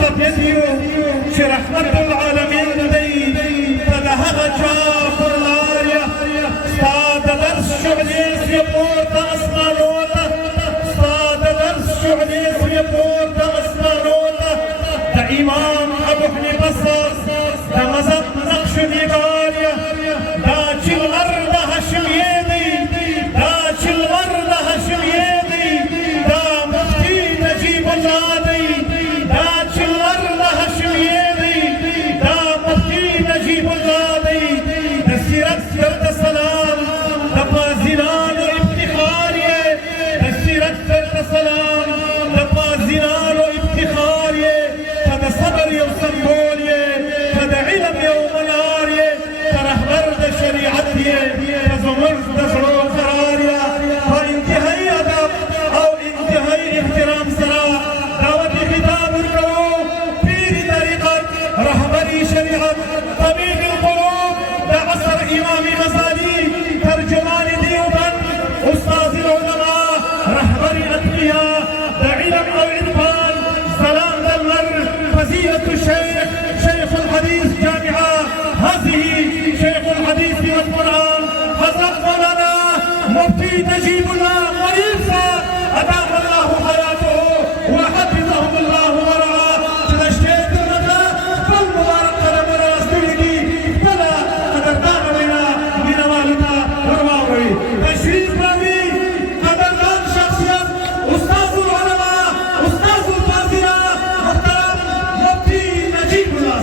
مستفيديو شي رحمة العالمين دي فدهغ جاف الاريا استاد درس شعليس يبورت اسنانوتا استاد درس شعليس يبورت اسنانوتا دا امام ابو حنيفة دا مذهب نقش نيغاريا دا چل غرد هشميدي دا چل غرد هشميدي دا مفتي نجيب الله شيخ الحديث جامعة هذه شيخ الحديث والقرآن حضرت مولانا مفتي نجيب الله وريثا أدام الله حياته وحفظهم الله ورعاه تلشتيت لنا فالمبارك لنا رسولي فلا قدرتان لنا بنوالنا ورواوي تشريف ربي قدرتان شخصيات أستاذ العلماء أستاذ الفاضلة محترم مفتي نجيب الله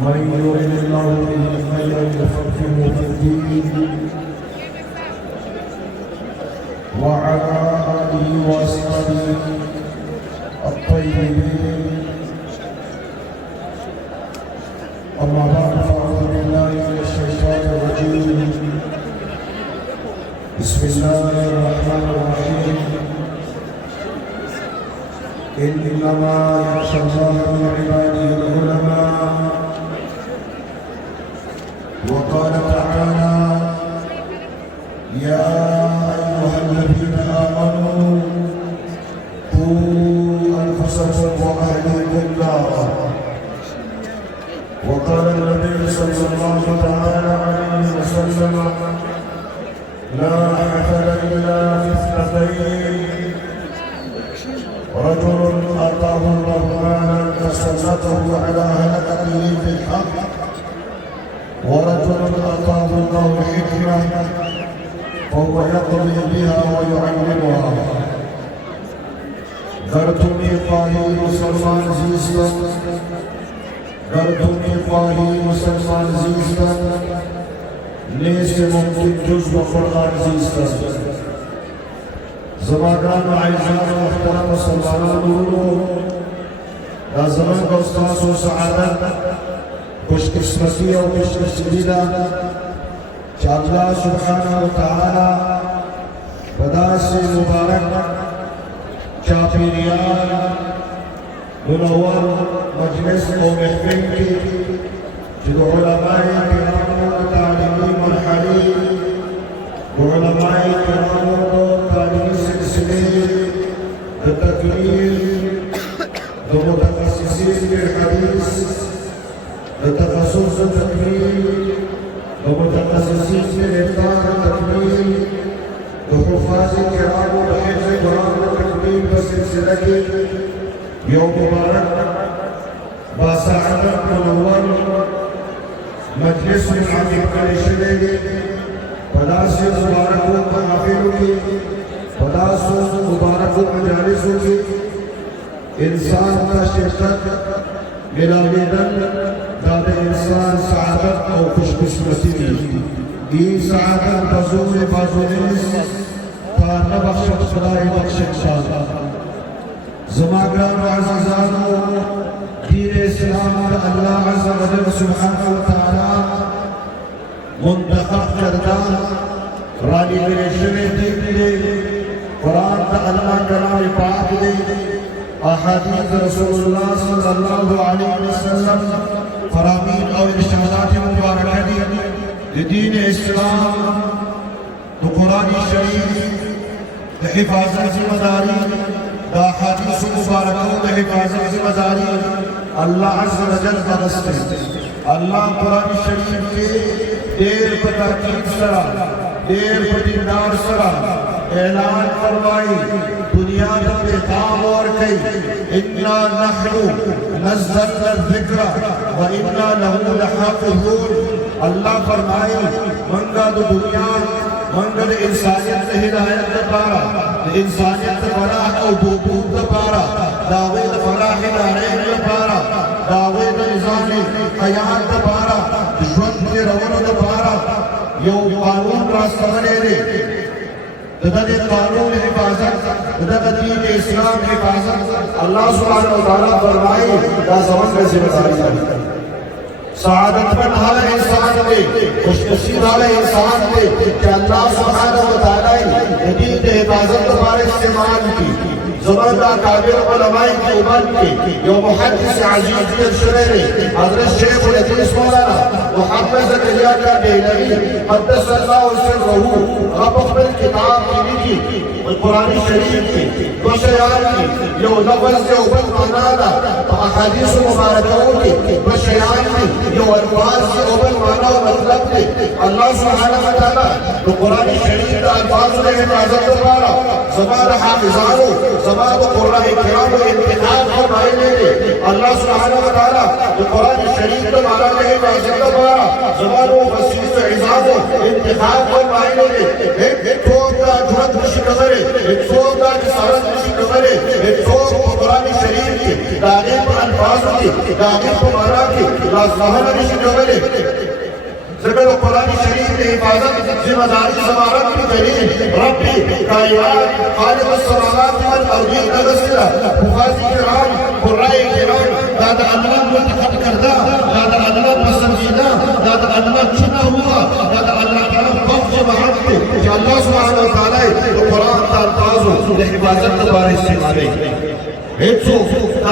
من يرد الله به خيرا يفقهه في الدين وعلى آله وأصحابه الطيبين أما بعد فأعوذ بالله من الشيطان الرجيم بسم الله الرحمن الرحيم إنما يخشى الله من عباده العلماء وقال تعالى يا أيها الذين آمنوا قوا أنفسكم وأهليكم نارا وقال النبي صلى الله تعالى عليه وسلم لا حسد إلا في اثنتين رجل أعطاه الله مالا فسلطه على هلكته في الحق ورجل أعطاه الله حكمة فهو يقضي بها ويعلمها گرتونی خواهی مسلمان زیستن گرتونی خواهی مسلمان زیستن نیست ممکن جز بقرآن زیستن زمانان و عیزان و محترم مسلمانان دورو دا زمان کا استاس و سعادت خوشقسمتی و خوشنصیبی دا کہ اللہ سبحانہ و تعالی بدا سے مبارک چاپیریان منور مجلس و محفل کی جو علماء کرام و تعلیمی مرحلی علماء کرام و تعلیمی سلسلے تکمیل متخصصین کے حدیث تخصص تکمیل ومتخصصين في الإفطار التكميل وحفاظ الكرام وحفظ القرآن التكميل بسلسلة يوم مبارك بسعادة منور مجلس عظيم كالشديد پداس مبارک محافل کی پداس مبارک مجالس کی انسان کا شرکت ملاویدن داد انسان سعادت او خوشقسمتی این سعادت بزور بازونیز تا نبخشد خدای بخشد شاد زماگران و عزیزانو دین اسلام اللہ عز و جل سبحانه و تعالی منتخب کردان رانی برشوی دیکھنے قرآن تا علماء کلام پاک دے احادیث رسول اللہ صلی اللہ علیہ وسلم فرامین اور ارشادات مبارکہ دی دین اسلام تو قرآن شریف دا حفاظت ذمہ داری دا احادیث مبارکہ دا حفاظت ذمہ داری اللہ عز و جل کا دست ہے اللہ قرآن شریف کے دیر بتاکید سرا دیر بدیندار سرا اعلان فرمائی دنیا کا پیغام اور کئی انا نحن نزلنا الذکر و انا له لحافظون اللہ فرمائی منگا دو دنیا منگا دو انسانیت ہدایت دپارا انسانیت فلاح او بودود دپارا داوید فلاح دارین دپارا داوید نظام حیات دپارا جوند کے رون دپارا یو قانون راستغلے دے دادے قانون حفاظت دادے دین اسلام حفاظت اللہ سبحانہ و تعالیٰ فرمائی دا زمان میں ذمہ داری سعادت مند حال انسان دے خوش نصیب حال انسان دے کہ اللہ سبحانہ و تعالیٰ دین حفاظت دوبارہ استعمال کی زمان دا کابر علماء کی عمر کی یو محدث عزیز کی شرعی حضرت شیخ الحدیث مولانا محمد زکریا کا دہلوی قدس اللہ سرہ آپ اپنے کتاب کی قرآن شریف کی دو شیعان کی یو لفظ یو بل معنی احادیث مبارکوں کی دو شیعان کی یو الفاظ یو بل معنی مطلب کی اللہ سبحانہ و تعالی تو قرآن شریف کا الفاظ نے حفاظت دوبارہ زبان حافظانوں زبان قرآن کرام و انتخاب فرمائے لے اللہ سبحانہ و تعالی تو قرآن شریف دوبارہ نے حفاظت دوبارہ زبان و فصیح و عظام و انتخاب فرمائے لے ایک ٹھوک کا جھوٹ نشی کمرے ایک ٹھوک کا جسارت نشی کمرے ایک ٹھوک قرآن شریف کی داغیب الفاظ کی داغیب معنی کی لازمہ نشی کمرے ذکر قرآن شریف نے حفاظت ذمہ داری ضمانت کی دلیل ربی کائنات خالق السماوات والارض نغسرہ حفاظی کرام قرآن کرام دادا اللہ منتخب کردہ دادا اللہ پسندیدہ دادا اللہ چنا ہوا دادا اللہ تعالیٰ بخش محمد کہ اللہ سبحانہ وتعالی قرآن کا الفاظ حفاظت دوبارہ استعمالے ایک سو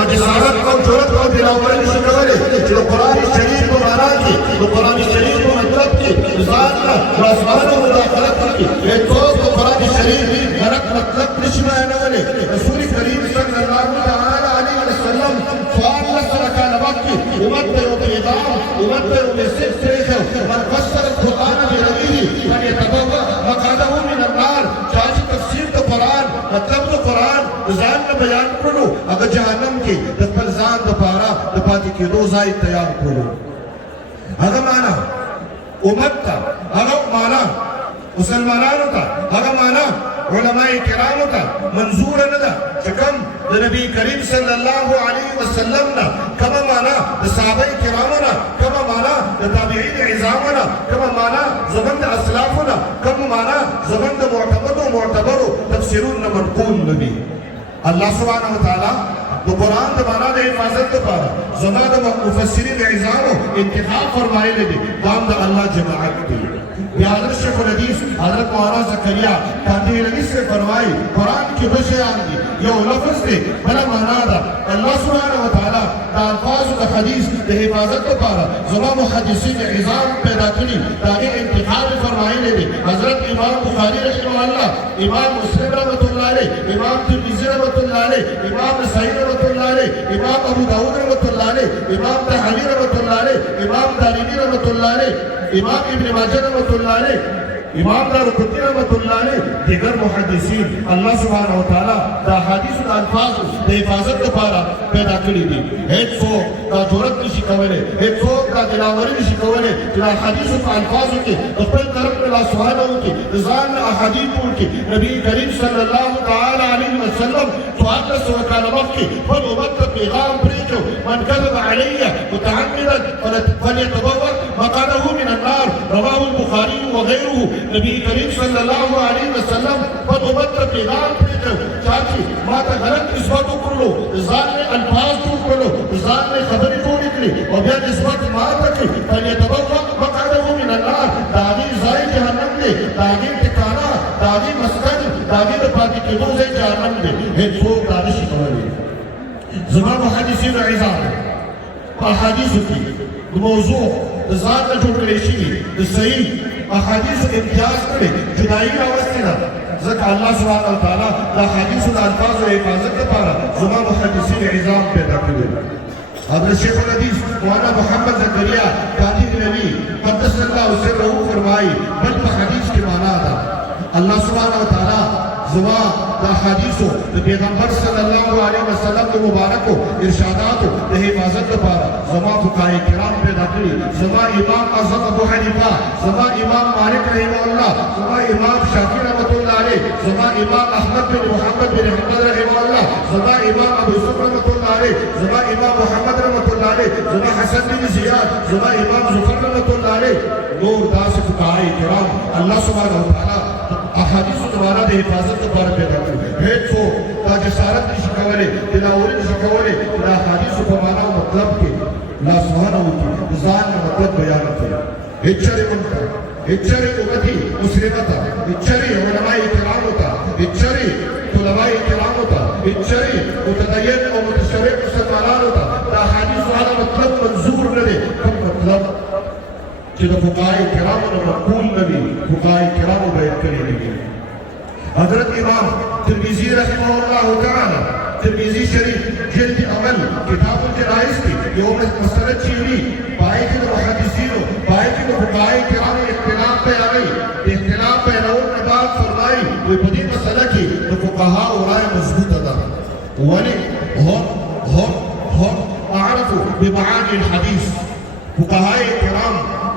جسارت کو جرت کو بلاورن شکرے جو قرآن شریف کو مانا کی جو قرآن شریف کو مطلب کی ذات کا رسمان و مداخلت کی ایک تو قرآن شریف مرک مطلب نشمہ نولے رسول کریم صلی اللہ علیہ وسلم سوال نصر کا نبات کی امت پر بیدام امت پر صرف سریخ من فسر القرآن بربیه من یتبوہ مقادہ من النار چاچی تفسیر تو قرآن مطلب تو قرآن ذات میں بیان کرو اگر جہنم کی دفل ذات دپارا دپاتی کی روزائی تیار کرو اگر مانا امت تا اگر مانا مسلمانانو تا اگر مانا علماء کرامو تا منظور ندا چکم نبی کریم صلی اللہ علیہ وسلم نا کما مانا صحابہ کرامنا کما مانا تابعین عظامنا کما مانا زبند اسلافنا کما مانا زبند معتبر تفسیرون منقول نبی اللہ سبحانہ وتعالی تو قرآن دمانا دے حفاظت دپارا زمان مفسرین عظامو انتخاب فرمائے لے دی دام دا اللہ جماعت دی یا حضرت شیخ الحدیث حضرت مولانا زکریا کاندی حدیث سے فرمائی قرآن کی دو شیعان دی یو لفظ دے بلا مانا دا اللہ سبحانہ وتعالی دا الفاظ دا حدیث دے حفاظت دپارا زمان محدثین عظام پیدا کری تاکہ انتخاب فرمائے لے دی حضرت امام بخاری رحمہ اللہ امام مسلم رحمت اللہ علیہ امام ترمذی رحمت اللہ علیہ امام نسائی رحمت اللہ علیہ امام ابو داؤد رحمت اللہ علیہ امام طحاوی رحمت اللہ علیہ امام دارمی رحمت اللہ علیہ امام ابن ماجہ رحمت اللہ علیہ امام دارقطنی رحمت اللہ علیہ دیگر محدثین اللہ سبحانہ وتعالی دا حدیث دا الفاظ دا حفاظت دپارا پیدا کری دی ایک سو دا جورت نشی کولے ایک سو دا دلاوری نشی کولے دا حدیث دا الفاظ کی دا پل طرف اللہ سبحانہ کی زان احادیث کی نبی کریم صلی اللہ تعالى عليه وسلم تؤنس وكان مكي فالأمة بغام بريجو من كذب علي متعمدا فليتبوأ مقعده من النار رواه البخاري وغيره. نبي كريم صلى الله عليه وسلم فالأمة بغام بريجو چاچی ما ته غلط نسبت وکړو ځان له الفاظ وکړو ځان له خبرې جوړې کړې او بیا نسبت ما ته کړې فليتبوأ مقعده من النار داغي ځای جهنم دی داغي ټکانه داغي مسکن داغي د پاتې کېدو ځای جهنم دی هیڅ څوک دا نشي کولی. زما محدثینو عظام په احادیثو کې د موضوع د ځان نه جوړ کړی شوي د صحیح احادیثو امتیاز کړی جدایي راوستې ده ځکه الله سبحانه وتعالی د احادیثو د الفاظو حفاظت لپاره زما محدثین عظام پیدا کړي. حضرت شیخ الحدیث مولانا محمد زکریا کاتب نبی قدس الله سره فرمایي بل په حدیث کې معنا ده الله سبحانه وتعالی زما د احادیثو د پیغمبر صلی الله علیه وسلم د مبارکو ارشاداتو د حفاظت لپاره زما فقهای کرام پیدا کړي. زما امام اعظم ابو حنیفه زما امام مالک رحمه الله زما امام شافعی رحمۃ اللہ علیہ زما امام احمد بن محمد بن حنبل رحمه الله زما امام ابو یوسف رحمۃ اللہ علیہ زما امام محمد رحمۃ اللہ علیہ زما حسن بن زیاد زما امام ظفر رحمۃ اللہ علیہ نور داس فقهای کرام الله سبحانه وتعالی احادیث دوارا د حفاظت لپاره پیدا کړي. هیڅ څوک دا جسارت نشي کولی تلاوت نشي کولی د احادیثو په معنا او مطلب کې لاسوهنه وکړي ځان مطلب بیان کړي. هیچرې منکر هیچرې امتي مسلمه ته هیچرې علماء کرامو ته هیچرې طلباء کرامو ته هیچرې متدین او متشرع مسلمانانو ته د احادیثو هغه مطلب منظور نه دی کوم مطلب چې د فقهای کرامو نه منقول نه وي فقهای کرامو بیان کړي نه وي. حضرت امام ترمذی رحمه الله تعالی ترمذی شریف جلد اول کتاب الجنائز کی یو مسئلہ چیری پائے کہ محدثینوں پائے کہ فقهای کرام اختلاف بیانوي اختلاف بیانون کے بعد فرمائی وہ بدی مسئلہ کی تو فقہا اور رائے مضبوط ادا ولی هم اعرفوا بمعاني الحديث فقهای کرام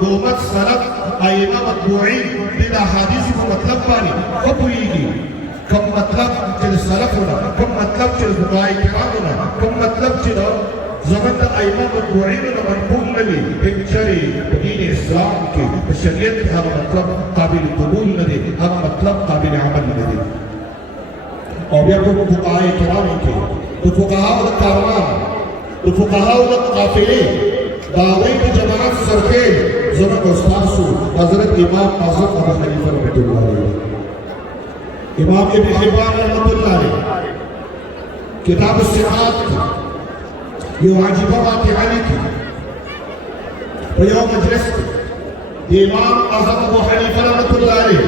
امت سلف ائمه متبوعین د احادیث په مطلب باندې خپويږي کوم مطلب چې سلفونه کوم مطلب چې فقهای کرامونه کوم مطلب چې زموږ د ائمه متبوعین نه منقول نه وي هیڅچرې په دین اسلام کې په شریعت کې هغه مطلب قابل قبول نه دی هغه مطلب قابل عمل نه دی. او بیا په فقهای کرامو کې د فقهاو د کاروان د فقهاو د قافلې داوی د جماعت سرکیل زموږ استاد شو حضرت امام اعظم ابو حنیفه رحمۃ اللہ علیہ امام ابن حبان رحمۃ اللہ علیہ کتاب الصحاح یو عجیبه واقعه لیکي په یو مجلس کې د امام اعظم ابو حنیفه رحمۃ اللہ علیہ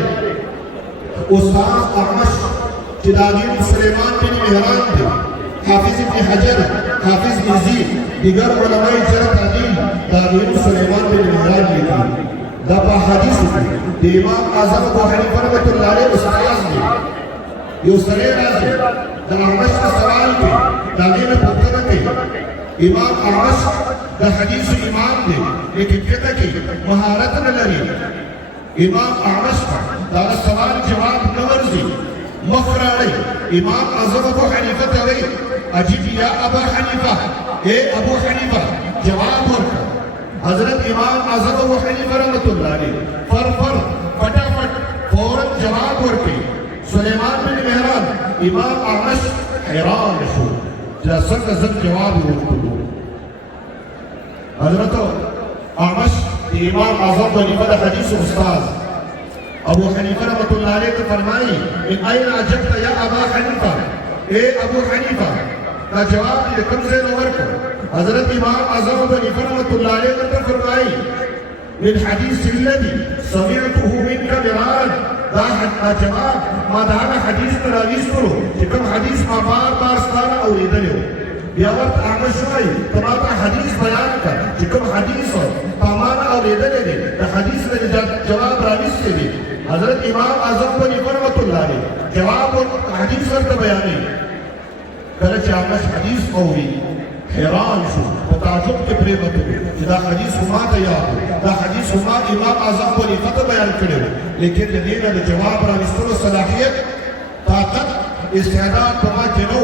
استاد احمد چې د سلیمان بن مهران دی حافظ ابن حجر حافظ بن زید دیگر علماء جرح تعدیل داغین سلیمان بن مهران لیکي دا په حدیثو کې د امام اعظم ابو حنیفه رحمۃ اللہ علیہ استاد دی یو سره راځي د احمد سوال کې داغین پوښتنه کوي امام احمد د حدیث امام دی لیکن فقہ کې مهارت نه لري. امام احمد دا سوال جواب نه ورځي مخراړي امام اعظم ابو حنیفه ته وایي عجیب یا ابا حنیفه اے ابو حنیفه جواب ورکړه. حضرت امام اعظم ابو حنیفه رحمۃ اللہ علیہ فر فٹافٹ فوراً جواب ورکړي. سلیمان بن مهران امام احمد حیران شو چې څنګه زه جواب ورکړو. حضرت احمد امام اعظم حنیفه د حدیث استاد ابو حنیفه رحمۃ اللہ علیہ ته فرمایي من اين عجبت یا ابا حنیفه اے ابو حنیفه دا جواب یې کوم ځای نه ورکړ. حضرت امام اعظم ابو حنیفه رحمۃ اللہ علیہ ته فرمایي من حدیث الذي سمعته منك مرارا دا جواب ما دا حدیث ته راویستلو چې کوم حدیث ما بار بار ستانه اورېدلی و. بیا ورته احمد شوایي ته ما ته حدیث بیان کړه چې کوم حدیث تا ما نه اورېدلی دی د حدیث نه جواب راویستی دی. حضرت امام اعظم ابو حنیفه رحمۃ اللہ علیہ جواب حدیث ورته بیانوي. کله چې احمد حدیث اوري حیران شو په تعجب کې پرېوته چې دا حدیث خو ما ته یاد دا حدیث خو ما امام اعظم ابو حنیفه ته بیان کړی و لیکن د دې نه د جواب راویستلو صلاحیت طاقت د استعداد بما جنو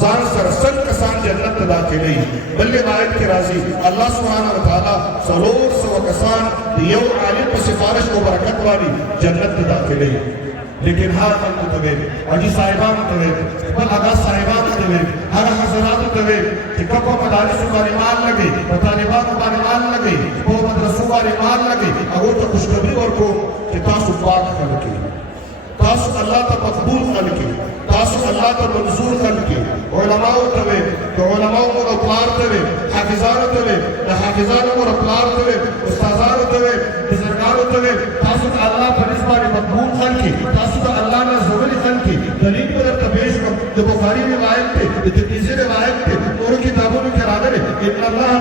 ځان سره سل کسان جنت ته داخلوي بل روایت کې راځي الله سبحانه وتعالی 400 کسان د یو عالم په سفارش او برکت باندې جنت ته داخلوي لیکن هر خلکو ته ویل حاجي صاحبانو ته ویل خپل اغا صاحبانو ته ویل هغه حضراتو ته ویل چې کوم په مدارسو باندې مال لګي په طالبانو باندې مال لګي په مدرسو باندې مال لګي هغه ته خوشخبری ورکو چې تاسو پاک خلک تاسو الله ته مقبول خلک تاسو الله ته منظور خلک علماء ته ویل د علماء مو پلار ته ویل حافظانو ته ویل د حافظانو مو پلار ته ویل استادانو ته ویل بزرګانو ته ویل تاسو الله په نسبت مقبول خلک تاسو ته الله نه زغلی خلک دلیل پر تبیش د بخاری روایت ته د ترمذی روایت ته نور کتابونو کې راغلي ان الله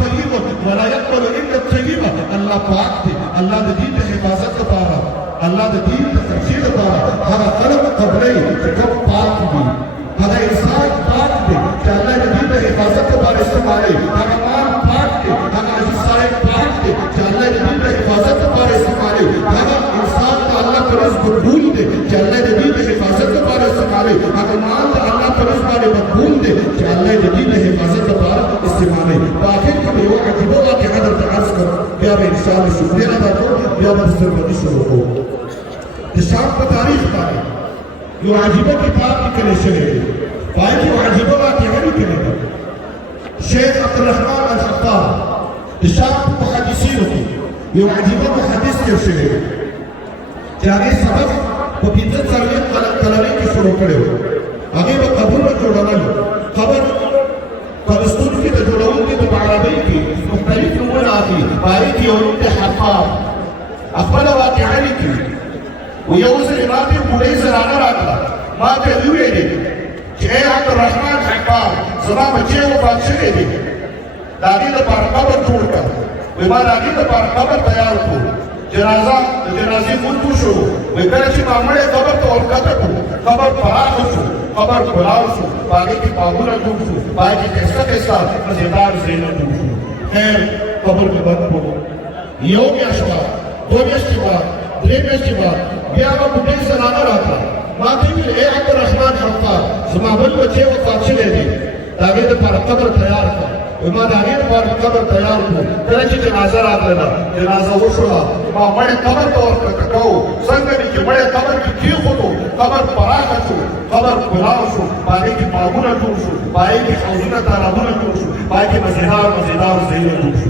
طيب ولا يقبل الا الطيب الله پاک دی الله د دین د حفاظت لپاره الله د دین د تفسیر لپاره هغه خلق قبلې چې کوم پاک دي هغه انسان پاک دی چې الله د دین د حفاظت لپاره استعمالي هغه مال پاک دی هغه عزیز صاحب پاک دی چې الله د دین د حفاظت لپاره استعمالي هغه انسان ته الله پر قبول دی چې الله د دین د حفاظت لپاره استعمالي هغه مال ته الله پر باندې مقبول دی چې الله د دین د حفاظت لپاره استعمالي په اخر کې یو عجیبه واقعه درته عرض کړم بیا به ان شاء الله شکریہ ادا کوم بیا به سرمنی شروع کوم د شام په تاریخ باندې یو عجیبه کتاب لیکل شوی دی پای کې یو عجیبه واقعه لیکل ده شیخ عبدالرحمن الخطاب د شام په محدثینو کې یو عجیبه محدث کې شوی دی چې هغه سبق په 15 کلمې کې شروع کړو هغه په قبرونه جوړول قبر فلسطین کې د جوړونکو په عربی کې مختلف نمونه دي پای کې یو د حفاظ خپل واقعه لیکي ویو ځل ماته پوره زرانه راغله ماته ویلې چې عبدالرحمن حفاظ زما بچي وفات شوی دی دا دې لپاره قبر جوړ کړ وای ما دا دې لپاره قبر تیار کړ جنازې مونږ شو وای کله چې مامړې قبر ته ورکته قبر پراخ شو قبر کلاو شو باندې کې باغونه جوړ شو باندې کیسه مزیدار زینت جوړ شو خیر قبر کې بند وو یو میاشت دو میاشتې بعد درې میاشتې بعد بیا به بوډۍ زنانه راغله ما ته ویل ای عبدالرحمن حفاظ زما بل بچی وفات شوی دی د هغې دپاره قبر تیار کړه ما د هغې دپاره قبر تیار کړو کله چې جنازه راغله جنازه وشوه ما مړی قبر ته ورکته کوو څنګه دي چې مړی قبر کې کېښودو قبر پراخه شو قبر کلاو شو باندې کې باغونه جوړ شو باندې کې حوضونه تالابونه جوړ شو باندې کې مزیدار ځایونه جوړ شو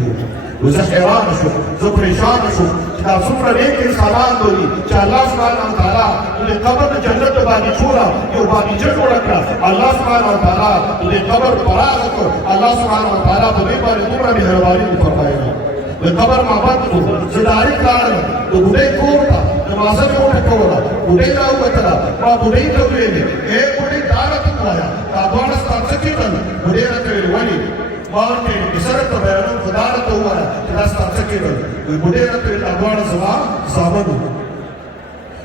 نو زه حیران شوم زه پریشانه شوم چې دا څومره نیک انسانان دي چې الله سبحانه وتعالی د قبر د جنت د باغچونه یو باغچه جوړه کړه الله سبحانه وتعالی د قبر پراخه کړ الله سبحانه وتعالی په دې باندې دومره مهرباني فرمایله د قبر مابد کو زه ډایرکټ لاړم د بوډۍ کور ته دروازه مې وټکوله بوډۍ راووتله ما بوډۍ ته وویلې ای بوډۍ دا راته ووایه دا دواړه ستا څه کېدل بوډۍ راته ویل ولې ما ورته کیسه ته بیانوم خو دا راته ووایه چې دا ستا څه کېدل وایي بوډۍ راته ویل دا دواړه زما زامن وو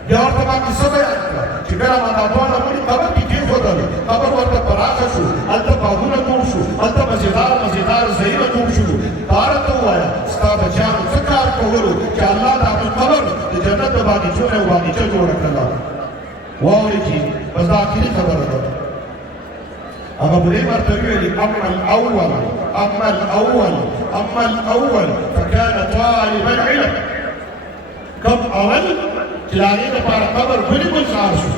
بیا ورته ما کیسه بیان کړه چې کله ما دا دواړه مړي قبر کې کېښودل قبر ورته پراخه شو هلته باغونه جوړ شو هلته مزیدار ځایونه جوړ شو دا راته ووایه ستا بچیانو څه کار کولو چې الله د هغوی قبر د جنت د باغچو نه یو باغچه جوړه کړله واورئ چې بس دا آخري خبره ده هغه بوډۍ ورته وویلې اما الاول فكان طالب العلم کم اول چې د هغې دپاره قبر ولې ګلزار شو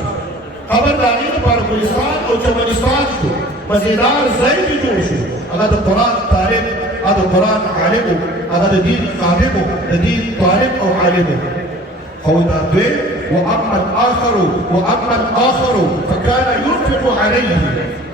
قبر د هغې دپاره ګلستان او چمنستان شو مزیدار ځای پرې جوړ شو هغه د قرآن طالب هغه د قرآن عالم و هغه د دین خادم و د دین طالب او عالم و او دا دوی واما الاخر فكان ينفق عليه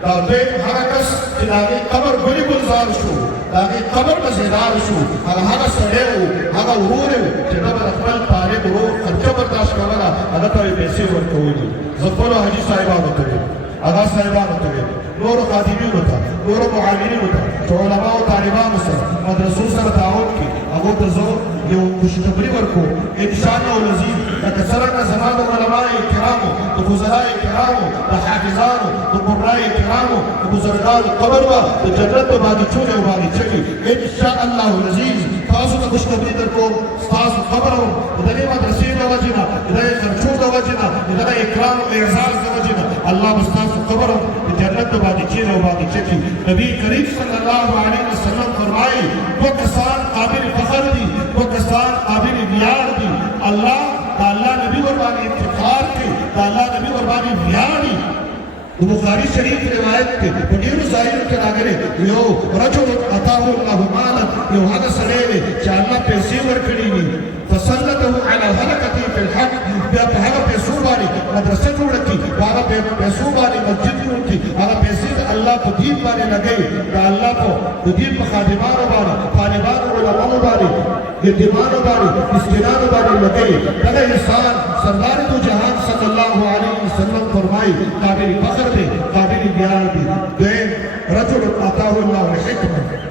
دا دوی هغه کس چې د هغې قبر ولې ګلزار شو د هغې قبر مزیدار شو هغه سړی و هغه ورور و چې ده به د خپل طالب ورور خرچه برداشت کوله هغه ته یې پیسې ورکولې زه خپلو حاجي صاحبانو ته ویم اغا صاحبانو ته ویم نورو خادمینو ته نورو معاونینو ته چې علماو طالبانو سره مدرسو سره تعاون کړي هغو ته زه یو خوشخبري ورکوم انشاءالله العظیم لکه څرنګه زما د علماء کرامو د فضلاء کرامو د حافظانو د قراء کرامو د بزرګانو قبر به د جنت په باغچو یو باغچه وي انشاءالله العظیم تاسو ته خوشخبري درکوم ستاسو خبره وم د دې مدرسې د وجې نه د دې خرچو د وجې نه د دې اکرام او اعزاز د وجې نه الله به ستاسو خبره د جنت د باغچې او باغچې کې نبی کریم صلی الله علیه وسلم فرمایي دو کسان قابل فخر دي دو کسان قابل ویاړ دي الله د الله نبی ور باندې افتخار کوي د الله نبی ور باندې ویاړي بخاری شریف روایت کې په ډیرو ځایونو کې راغلي یو رجل اتاه الله مالا یو هغه سړی دی چې الله پیسې ورکړي وي فسلطه على هلكته في الحق بیا په هغه پیسو باندې مدرسه جوړه کړي په هغه پیسو باندې مسجد جوړ کړي هغه پیسې د الله په دین باندې لګوي د الله په دین په خادمانو باندې طالبانو علماو باندې یتیمانو باندې مسکینانو باندې لګوي دغه انسان سردار دو جهان صلی الله علیه وسلم فرمایي قابل فخر دی قابل ویاړ دی دویم رجل اتاه الله الحکمه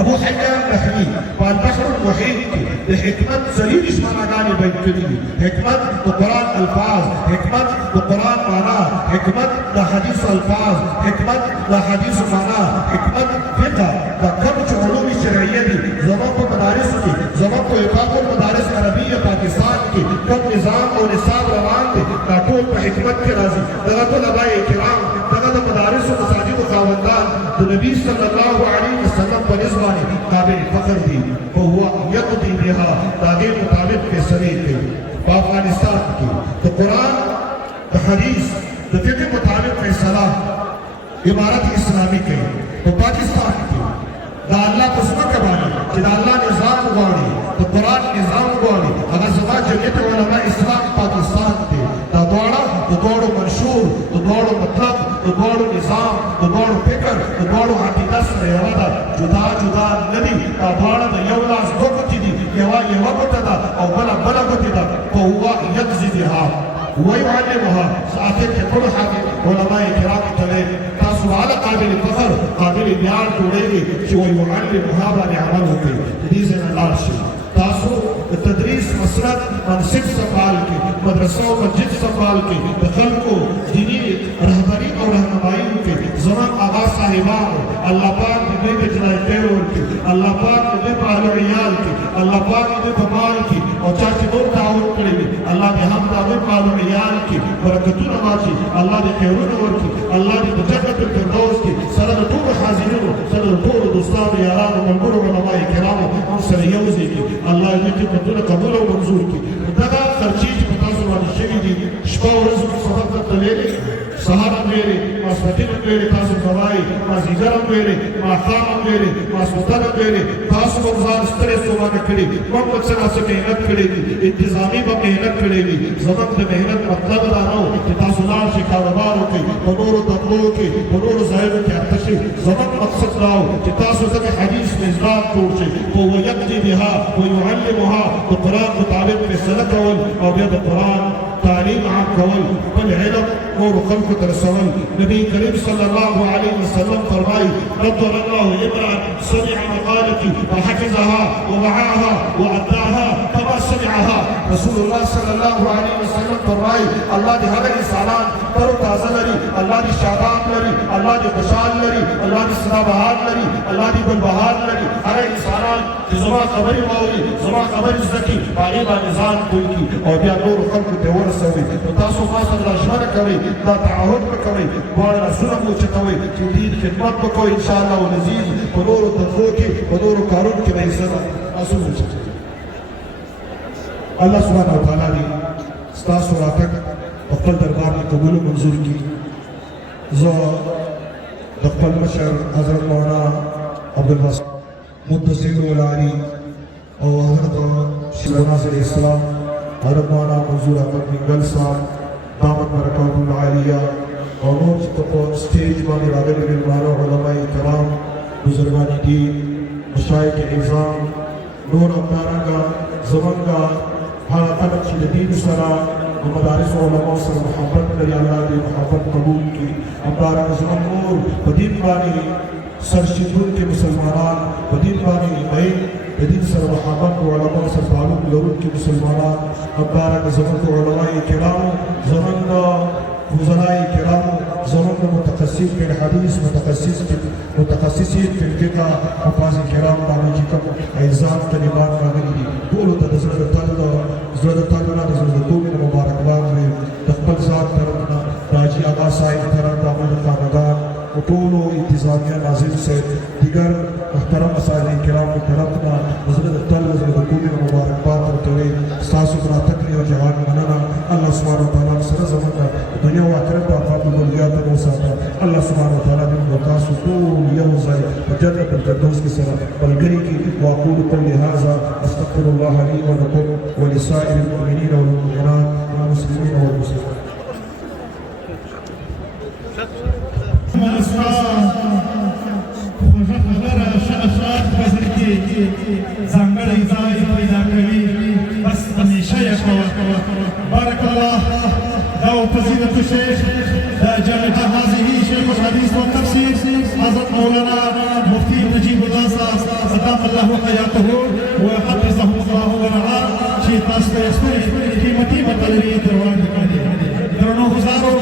ابو حیان نخلی په البحر المحیط کې د حکمت ذلیل معناګانې بیان کړي دي حکمت د قرآن الفاظ حکمت د قرآن معنا حکمت د حدیث الفاظ حکمت د حدیث معنا حکمت فقه د کوم چې علوم شرعیه دي زموږ په مدارسو کې زموږ په اتاق المدارس عربیه پاکستان کې کوم نظام او نصاب روان دي دا ټول په حکمت کې راځي دغه طلباء کرام دغه د مدارسو مساجدو خاوندان د نبی صلی الله علیه وسلم په نسبانه قابل فخر دي فهو يقضي بها داغه مطابق فیصله کوي په افغانستان کې د قرآن د حدیث د فقه مطابق فیصله امارت اسلامی کوي په پاکستان کې دا الله په ځمکه باندې چې دا الله نظام غواړي د قرآن نظام غواړي هغه زما جمعیت علماء اسلام پاکستان دی دا دواړو منشور د دواړو مطلب د دواړو نظام د دواړو فکر د دواړو عقیده سره یوه ده جدا جدا نه دي دا دواړه د یو لاس دوه ګوتې دي یوه ګوته ده او بله ګوتې ده فهو یقضي بها ويعلمها آخر کې ټول حاکم علماء کرام ته تاسو على قابل فخر قابل ویاړ جوړېږي چې ويعلمها باندې عمل وکړي د دې ځای نه لاړ شي تاسو د تدریس مسلک منصب سنبھال کې مدرسو مسجد سنبھال کې د خلکو دینی رهبری او رهنمایي وکړي زموږ آغا صاحبانو الله پاک دې ته جنای خیر ورکړي الله پاک دې په اهل عیال کې الله پاک دې په مال کې او چا چې نور تعاون کړی وي الله دې هم د هغوی په اهل عیال کې برکتونه واچي الله دې خیرونه ورکړي الله دې په جنت الفردوس کې سره د ټولو حاضرینو سره د ټولو دوستانو یارانو ملګرو علماء کرامو هم سره یو ځای کړي الله دې خدمتونه قبول او منظور کړي دغه خرچې چې په تاسو باندې شوي دي شپه ورځ سفر ته تللی سهار هم ویلې ماسپښین هم ویلې تاسو ته وایي مازدیګر هم ویلې ماښام هم ویلې ماسخوتن هم ویلې تاسو به ځان ستړی ستومانه کړي موږ به څه ناسې محنت کړې دي انتظامي به محنت کړې دي زموږ د محنت مطلب دا نه و چې تاسو لاړ شئ کاروبار وکړئ په نورو تبلو کې په نورو ځایونو کې اخته شئ زموږ مقصد دا و چې تاسو دغه حدیث مزداد جوړ شئ فهو یقضي بها ويعلمها د قرآن مطابق فیصله کول او بیا د قرآن تعلیم عام کول خپل علم نور خلقو ته رسول نبی کریم صلی الله علیه وسلم فرمایي نضر الله امرأ سمع مقالتي وحفظها ووعاها وأداها كما سمعها رسول الله صلی الله علیه وسلم فرمایي الله دې هغه انسانان تر تازه لري الله دې شاداب لري الله دې خوشحال لري الله دې سنا بهار لري الله دې ګلبهار لري هغه انسانان چې زما خبرې واوري زما خبرې زده کړي په هغې باندې ځان پوه کړي او بیا نورو خلکو ته ورسوي نو تاسو ما سره دا ژمنه کوئ دا تعهد به کوئ دواړه لاسونه مو اوچتوئ چې دین خدمت به کوئ انشاءالله ولزیز په نورو دندو کې په نورو کارونو کې به عزت لاسونه اوچتوئ الله سبحانه وتعالی دې ستاسو راتګ په خپل دربار کې قبول او منظور کړي زه د خپل مشر حضرت مولانا عبدالباسط مدثر العلی او حضرت شیخ ناصر اسلام حضرت مولانا منظور احمد منگل صاحب دامت برکات العالیہ اور نور سٹیج باندې راغلي مېلمانه علماء کرام بزرگان دین مشایخ اعظام نور همدارنګه زمونږ هغه خلک چې د دین سره د مدارس علماء سره محبت لري الله دې محبت قبول کړي همدارنګه زمونږ نور په دین باندې سرشیندونکي مسلمانان په دین باندې مین د دین سره محبت او علماء سره تعلق لرونکي مسلمانان همدارنګه زمونږ علماء کرامو زمونږ فضلای کرامو زمونږ متخصص في الحديث متخصصين في الفقه حفاظ الكرام باندې چې کوم ایزان کلمات راغلي دي ټولو ته د زړه تل نه د زړه توبې مبارکباد وي د خپل ذات طرف نه د حاجي آغا صاحب طرف د عمل خاندان ټولو انتظامیه ناظم صاحب دیگر محترم مسائل کرام کی طرف نه د زړه تل د زړه توبې مبارکباد ورکوي ستاسو براتګ او جهاد مننه الله سبحانه وتعالى سره زموږ دنیا او آخرت په افات ملګریات مو ساته الله سبحانه وتعالى دې موږ تاسو ټول یو ځای په جنت الفردوس کې سره ملګري کې واقول قولي هذا استغفر الله لي ولكم ولسائر المؤمنين والمؤمنات والمسلمين والمسلمات بس همیشه بارك الله دو فضيلة الشيخ جامعة هذه شيخ الحديث والتفسير حضرت مولانا مفتي نجيب الله أدام الله حياته وحفظه الله ورعاه شيء تاسف يسمي قيمتي مقدري دروان درنو هزارو